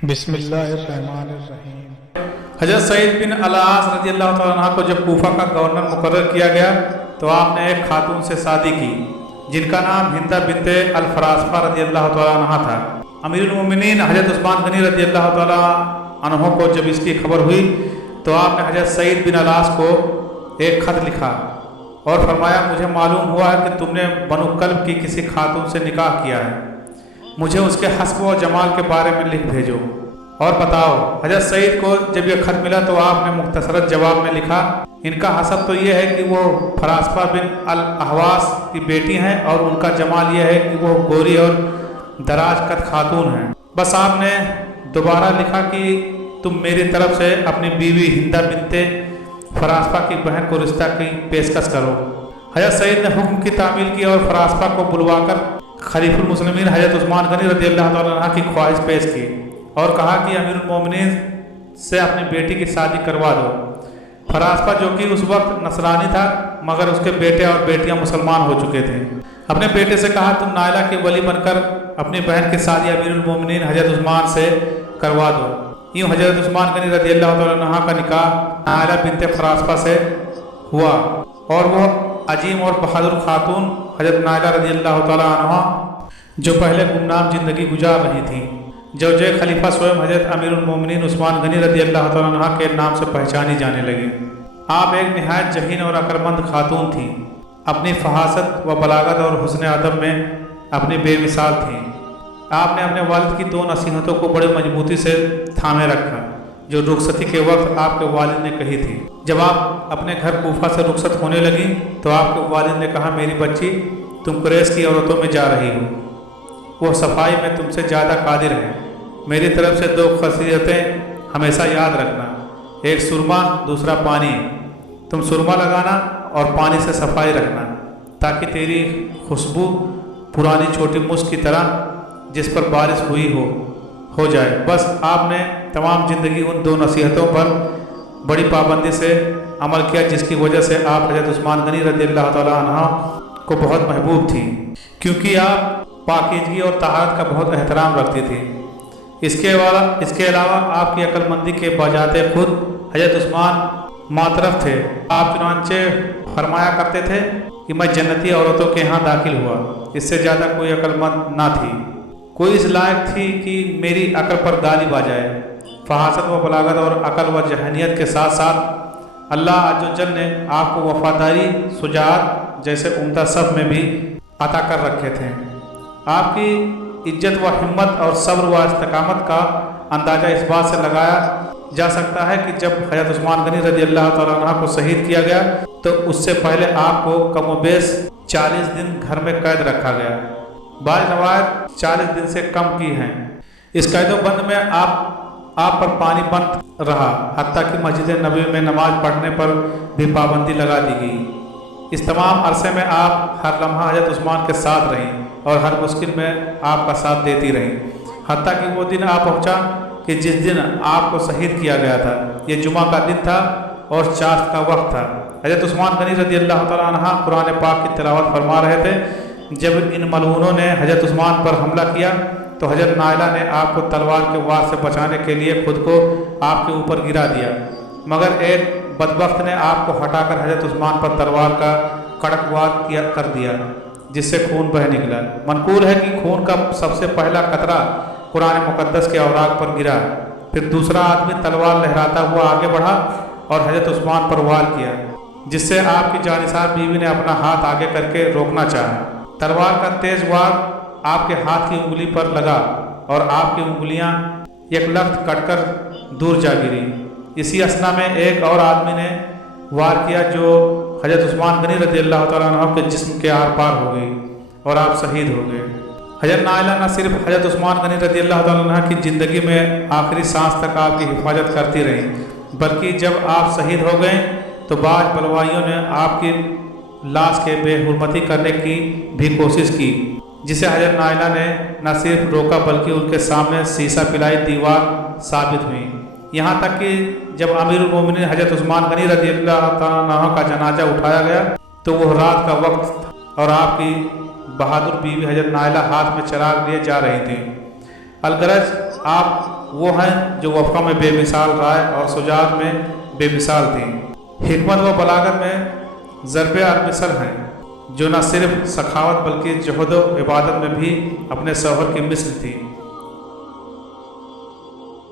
बिस्मिल्लाहिर्रहमानिर्रहीम। हज़रत सईद बिन अल-आस रज़ी अल्लाह तआला अन्हा को जब कूफा का गवर्नर मुकर्रर किया गया तो आपने एक खातून से शादी की जिनका नाम हिंदा बिनते अल-फरासफा रज़ी अल्लाह तआला अन्हा था। अमीरुल मोमिनीन हज़रत उस्मान गनी रज़ी अल्लाह तआला अन्हो को जब इसकी खबर हुई तो आपने हज़रत सईद बिन अल-आस को एक ख़त लिखा और फरमाया, मुझे मालूम हुआ है कि तुमने बनु कल्ब की किसी खातून से निकाह किया है, मुझे उसके हस्ब और जमाल के बारे में लिख भेजो और बताओ। हज़रत सईद को जब यह खत मिला तो आपने मुख्तसरत जवाब में लिखा, इनका हसब तो ये है कि वो फरासफा बिन अल अहवास की बेटी हैं और उनका जमाल यह है कि वो गोरी और दराज कद खातून हैं। बस आपने दोबारा लिखा कि तुम मेरी तरफ से अपनी बीवी हिंदा बिनते फरासफा की बहन को रिश्ता की पेशकश करो। हज़रत सईद ने हुक्म की तामील की और फरासफा को बुलवाकर खलीफुल मुस्लिमीन हज़रत उस्मान गनी रज़ी अल्लाह तआला अन्हा की ख्वाहिश पेश की और कहा कि अमीरुल मोमिनीन से अपनी बेटी की शादी करवा दो। फरासफा जो कि उस वक्त नसरानी था मगर उसके बेटे और बेटियां मुसलमान हो चुके थे, अपने बेटे से कहा, तुम नायला के वली बनकर अपनी बहन की शादी अमीरुल मोमिनीन हज़रत उस्मान से करवा दो। यूँ हज़रत उस्मान गनी रज़ी अल्लाह तआला अन्हा का निकाह नायला बिनते फरासफा से हुआ और वो अजीम और बहादुर खातून हज़रत नायला रज़ी अल्लाह तआला अन्हा जो पहले गुमनाम ज़िंदगी गुजार रही थी, जो खलीफा स्वयं हज़रत अमीरुल मोमिनीन उस्मान गनी रज़ी अल्लाह तआला अन्हा के नाम से पहचानी जाने लगी। आप एक निहायत जहीन और अक्लमंद खातून थी, अपनी फहासत व बलागत और हुस्न अदब में अपनी बेमिसाल थी। आपने अपने वालिद की दो नसीहतों को बड़ी मजबूती से थामे रखा जो रुखसती के वक्त आपके वालिद ने कही थी। जब आप अपने घर कूफा से रुखसत होने लगी तो आपके वालिद ने कहा, मेरी बच्ची, तुम कुरैश की औरतों में जा रही हो, वो सफाई में तुमसे ज़्यादा कादिर हैं। मेरी तरफ से दो खसीयतें हमेशा याद रखना, एक सुरमा, दूसरा पानी। तुम सुरमा लगाना और पानी से सफाई रखना ताकि तेरी खुशबू पुरानी छोटी मुश्क की तरह जिस पर बारिश हुई हो जाए। बस आपने तमाम ज़िंदगी उन दो नसीहतों पर बड़ी पाबंदी से अमल किया जिसकी वजह से आप हज़रत उस्मान गनी रज़ी अल्लाह तआला अन्हा को बहुत महबूब थी, क्योंकि आप पाकीज़गी और तहारत का बहुत एहतराम रखती थी। इसके अलावा आपकी अक्लमंदी के बजाते खुद हज़रत उस्मान मातरफ थे। आप चुनांचे फरमाया करते थे कि मैं जन्नती औरतों के यहाँ दाखिल हुआ, इससे ज़्यादा कोई अक्लमंद ना थी, कोई इस लायक थी कि मेरी अकल पर गालिब आ जाए। फहासत व बलागत और अकल व जहनियत के साथ साथ अल्लाह अज़्ज़ व जल ने आपको वफादारी, सुजात जैसे उम्दा सब में भी अता कर रखे थे। आपकी इज्जत व हिम्मत और सब्र व इस्तकामत का अंदाज़ा इस बात से लगाया जा सकता है कि जब हज़रत उस्मान गनी रज़ी अल्लाह तआला अन्हा को शहीद किया गया तो उससे पहले आपको कमोबेश 40 दिन घर में कैद रखा गया। बाज़ रवायत 40 दिन से कम की हैं। इस कैदोबंद में आप पर पानी बंद रहा, हत्ता कि मस्जिद नबी में नमाज पढ़ने पर भी पाबंदी लगा दी गई। इस तमाम अरसे में आप हर लम्हा हज़रत उस्मान के साथ रहीं और हर मुश्किल में आपका साथ देती रहीं, हत्ता कि वो दिन आ पहुँचा कि जिस दिन आपको शहीद किया गया था। ये जुमा का दिन था और चाश्त का वक्त था। हज़रत उस्मान गनी रज़ी अल्लाह तआला अन्हा कुरान पाक की तिलावत फरमा रहे थे। जब इन मलऊनों ने हज़रत उस्मान पर हमला किया तो हज़रत नायला ने आपको तलवार के वार से बचाने के लिए खुद को आपके ऊपर गिरा दिया, मगर एक बदबख्त ने आपको हटाकर हज़रत उस्मान पर तलवार का कड़क वार कर दिया जिससे खून बह निकला। मनकूल है कि खून का सबसे पहला कतरा कुरान मुक़द्दस के औराक पर गिरा, फिर दूसरा आदमी तलवार लहराता हुआ आगे बढ़ा और हज़रत उस्मान पर वार किया, जिससे आपकी जानिसार बीवी ने अपना हाथ आगे करके रोकना चाहा। तलवार का तेज वार आपके हाथ की उंगली पर लगा और आपकी उंगलियां यकलख्त कटकर दूर जा गिरी। इसी असना में एक और आदमी ने वार किया जो हज़रत उस्मान गनी रज़ी अल्लाह तआला अन्हा के जिस्म के आर पार हो गई और आप शहीद हो गए। हज़रत नायला न सिर्फ हज़रत उस्मान गनी रज़ी अल्लाह तआला अन्हा की ज़िंदगी में आखिरी सांस तक आपकी हिफाजत करती रहीं, बल्कि जब आप शहीद हो गए तो बाज़ बलवाइयों ने आपकी लाश के बेहुरमती करने की भी कोशिश की, जिसे हज़रत नायला ने न सिर्फ रोका बल्कि उनके सामने शीशा पिलाई दीवार साबित हुई। यहाँ तक कि जब अमीरुल मोमिनीन हज़रत उस्मान गनी रज़ी अल्लाह तआला अन्हु का जनाजा उठाया गया तो वह रात का वक्त था और आपकी बहादुर बीवी हज़रत नायला हाथ में चिराग लिए जा रही थी। अलगरज آپ وہ ہیں جو وفا میں بے مثال رائے اور شجاعت میں بے مثال تھیں، حکمت و بلاغت میں ضرب المثل ہیں، جو نہ صرف سخاوت بلکہ جہد و عبادت میں بھی اپنے شوہر کی مثل تھی۔